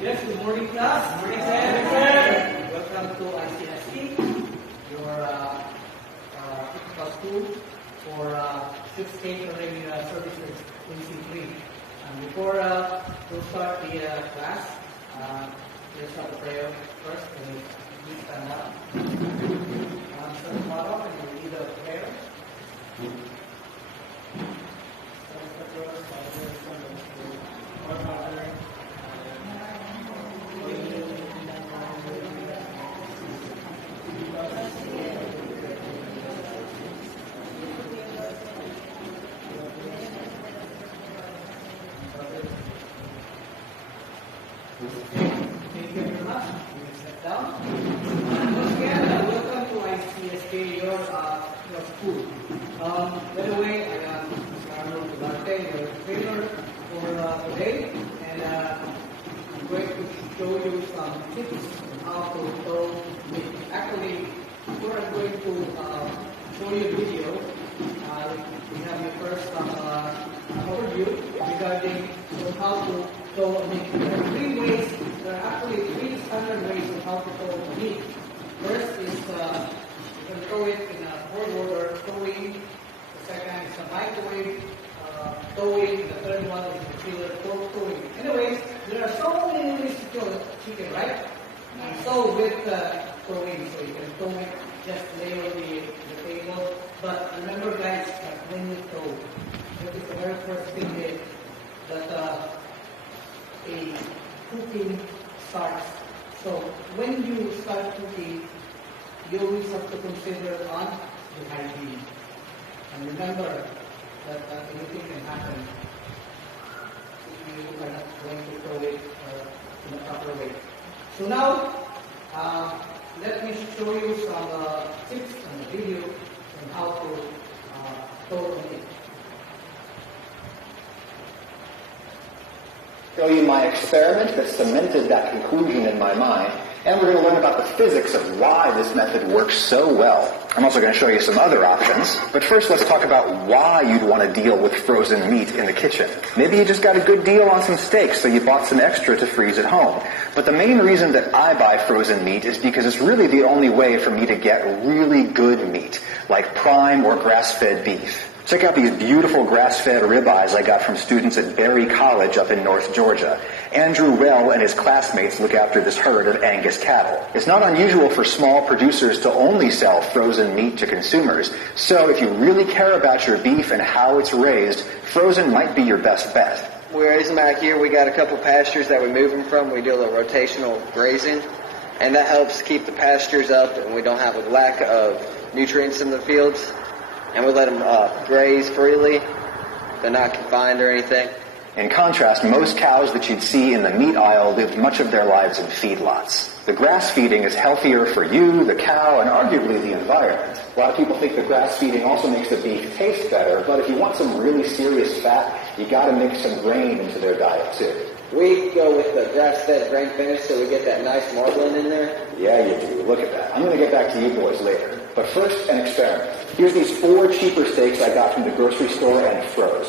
Yes, good morning class. Good morning, sir. Welcome to ICST, your typical school for 6th catering services in C3. Before we start the class, let's have a prayer first. Can you please stand up? So tomorrow, can you lead a prayer? Thank you very much. You can sit down. Once again, welcome to ICSK, your school. By the way, I am Arnold Dularte, your trainer for today, and I'm going to show you some tips on how to throw meat. Actually, before I'm going to show you a video, we have the first overview regarding how to throw meat. There are actually three standard ways of how to throw meat. First is you can throw it in a cold water throwing. The second is a microwave throwing. The third one is a chiller pork throwing. Anyways, there are so many ways to throw chicken, right? And so with throwing, so you can throw it, just lay on the table. But remember guys, that when you throw, that is the very first thing that a cooking starts. So when you start cooking, you always have to consider on the hygiene. And remember that anything can happen if you are not going to throw it in a proper way. So now, let me show you some tips on the video on how to throw it. Show you my experiment that cemented that conclusion in my mind, and we're going to learn about the physics of why this method works so well. I'm also going to show you some other options, but first let's talk about why you'd want to deal with frozen meat in the kitchen. Maybe you just got a good deal on some steaks, so you bought some extra to freeze at home. But the main reason that I buy frozen meat is because it's really the only way for me to get really good meat, like prime or grass-fed beef. Check out these beautiful grass-fed ribeyes I got from students at Berry College up in North Georgia. Andrew Well and his classmates look after this herd of Angus cattle. It's not unusual for small producers to only sell frozen meat to consumers, so if you really care about your beef and how it's raised, frozen might be your best bet. We raise them out here. We got a couple pastures that we move them from. We do a rotational grazing, and that helps keep the pastures up, and we don't have a lack of nutrients in the fields. And we let them graze freely. They're not confined or anything. In contrast, most cows that you'd see in the meat aisle lived much of their lives in feedlots. The grass feeding is healthier for you, the cow, and arguably the environment. A lot of people think the grass feeding also makes the beef taste better, but if you want some really serious fat, you gotta mix some grain into their diet too. We go with the grass-fed grain finish so we get that nice marbling in there. Yeah, you do. Look at that. I'm going to get back to you boys later. But first, an experiment. Here's these 4 cheaper steaks I got from the grocery store and froze.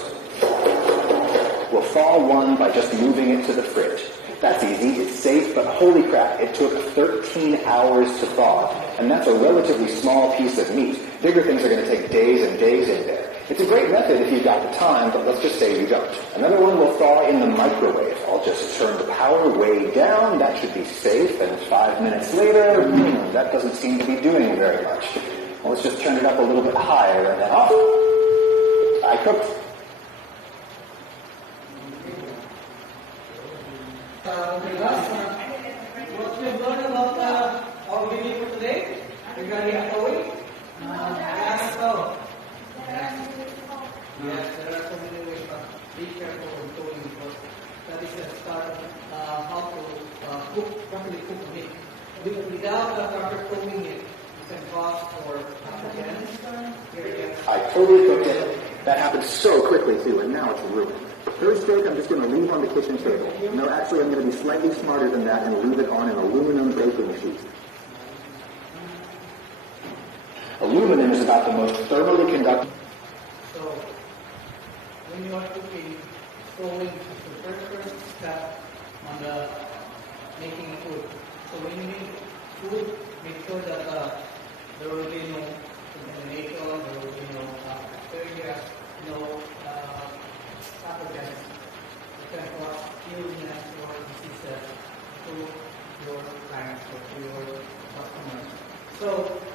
We'll thaw one by just moving it to the fridge. That's easy, it's safe, but holy crap, it took 13 hours to thaw. And that's a relatively small piece of meat. Bigger things are going to take days and days in there. It's a great method if you've got the time, but let's just say you don't. Another one will thaw in the microwave. I'll just turn the power way down. That should be safe. And 5 minutes later, that doesn't seem to be doing very much. Well, let's just turn it up a little bit higher and then off. I cooked. What we've learned about our video for today regarding throwing. Yes, there are so many ways, but be careful of throwing because that is the start of how to properly cook meat. Without the proper throwing it can cause for pathogens. I totally cooked it. That happened so quickly too, and now it's ruined. Third steak I'm just going to leave on the kitchen table. No, actually I'm going to be slightly smarter than that and leave it on an aluminum baking sheet. Aluminum is about the most thermally conductive. So, when you are cooking, throwing is the first step on the making food. So when you make food, make sure that there will be no contamination, there will be no bacteria, no pathogens that can cause illness or diseases to your clients or to your customers. So